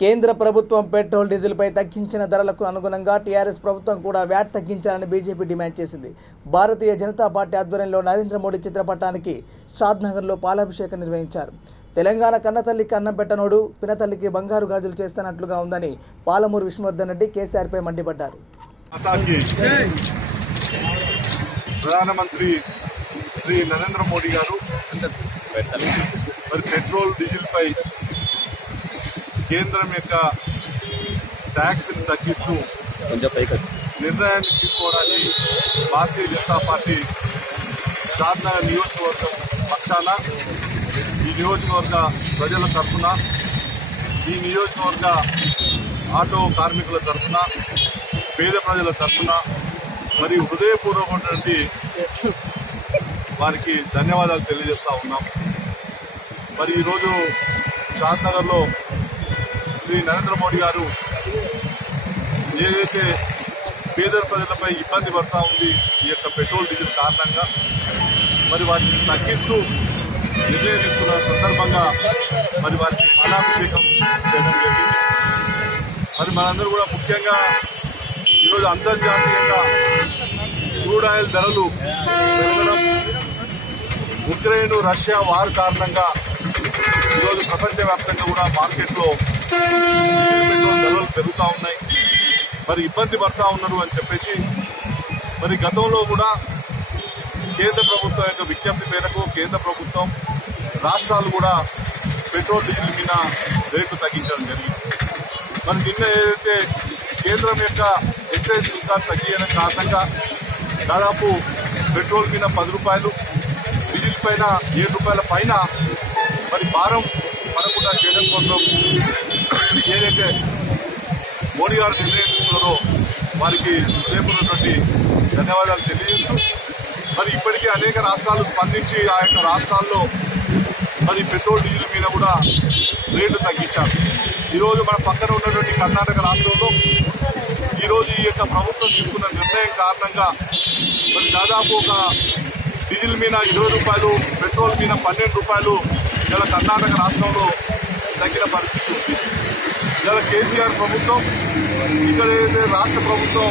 కేంద్ర ప్రభుత్వం పెట్రోల్ డీజిల్పై తగ్గించిన ధరలకు అనుగుణంగా టీఆర్ఎస్ ప్రభుత్వం కూడా వ్యాట్ తగ్గించాలని బీజేపీ డిమాండ్ చేసింది. భారతీయ జనతా పార్టీ ఆధ్వర్యంలో నరేంద్ర మోడీ చిత్రపటానికి షాద్నగర్లో పాలాభిషేకం నిర్వహించారు. తెలంగాణ కన్నతల్లికి అన్నం పెట్టనోడు పినతల్లికి బంగారు గాజులు చేస్తున్నట్లుగా ఉందని పాలమూరు విష్ణువర్ధన్ రెడ్డి కేసీఆర్పై మండిపడ్డారు. ప్రధానమంత్రి శ్రీ నరేంద్ర మోడీ గారు మరి పెట్రోల్ డీజిల్ పై కేంద్రం యొక్క ట్యాక్స్ని తగ్గిస్తూ నిర్ణయాన్ని తీసుకోవడాన్ని భారతీయ జనతా పార్టీ షాద్నగర్ నియోజకవర్గం పక్షాన ఈ నియోజకవర్గ ప్రజల తరఫున ఈ నియోజకవర్గ ఆటో కార్మికుల తరఫున పేద ప్రజల తరఫున మరియు హృదయపూర్వకమైనటువంటి వారికి ధన్యవాదాలు తెలియజేస్తా ఉన్నాం. మరి ఈరోజు షాద్నగర్లో శ్రీ నరేంద్ర మోడీ గారు ఏదైతే పేద ప్రజలపై ఇబ్బంది పడతా ఉంది ఈ యొక్క పెట్రోల్ డీజిల్ కారణంగా మరి వాటిని తగ్గిస్తూ నిర్ణయం సందర్భంగా మరి వారికి పాలాభిషేకం చేయడం జరిగింది. మరి మనందరూ కూడా ముఖ్యంగా ఈరోజు అంతర్జాతీయంగా క్రూడ్ ఆయిల్ ధరలు పెరగడం ఉక్రెయిన్ రష్యా వార్ కారణంగా ఈరోజు ప్రపంచవ్యాప్తంగా కూడా మార్కెట్లో ధరలు పెరుగుతూ ఉన్నాయి. మరి ఇబ్బంది పడతా ఉన్నారు అని చెప్పేసి మరి గతంలో కూడా కేంద్ర ప్రభుత్వం యొక్క విజ్ఞప్తి మేరకు కేంద్ర ప్రభుత్వం రాష్ట్రాలు కూడా పెట్రోల్ డీజిల్ మీద రేటు తగ్గించడం జరిగింది. మరి నిన్న ఏదైతే కేంద్రం యొక్క ఎక్సైజ్ సుంకాన్ని తగ్గియడం కారణంగా దాదాపు పెట్రోల్ మీద పది రూపాయలు డీజిల్ పైన ఏడు రూపాయల పైన మరి భారం పడకుండా చేయడం కోసం ఏదైతే మోడీ గారు నిర్ణయం తీసుకున్నారో వారికి హృదయపూర్వటువంటి ధన్యవాదాలు తెలియజేస్తూ మరి ఇప్పటికే అనేక రాష్ట్రాలు స్పందించి ఆ యొక్క రాష్ట్రాల్లో మరి పెట్రోల్ డీజిల్ మీద కూడా రేట్లు తగ్గించారు. ఈరోజు మన పక్కన ఉన్నటువంటి కర్ణాటక రాష్ట్రంలో ఈరోజు ఈ యొక్క ప్రభుత్వం తీసుకున్న నిర్ణయం కారణంగా మరి దాదాపు ఒక డీజిల్ మీద ఇరవై రూపాయలు పెట్రోల్ మీద పన్నెండు రూపాయలు ఇలా కర్ణాటక రాష్ట్రంలో తగ్గిన పరిస్థితి ఉంది. ఇలా కేసీఆర్ ప్రభుత్వం ఇక్కడ ఏదైతే రాష్ట్ర ప్రభుత్వం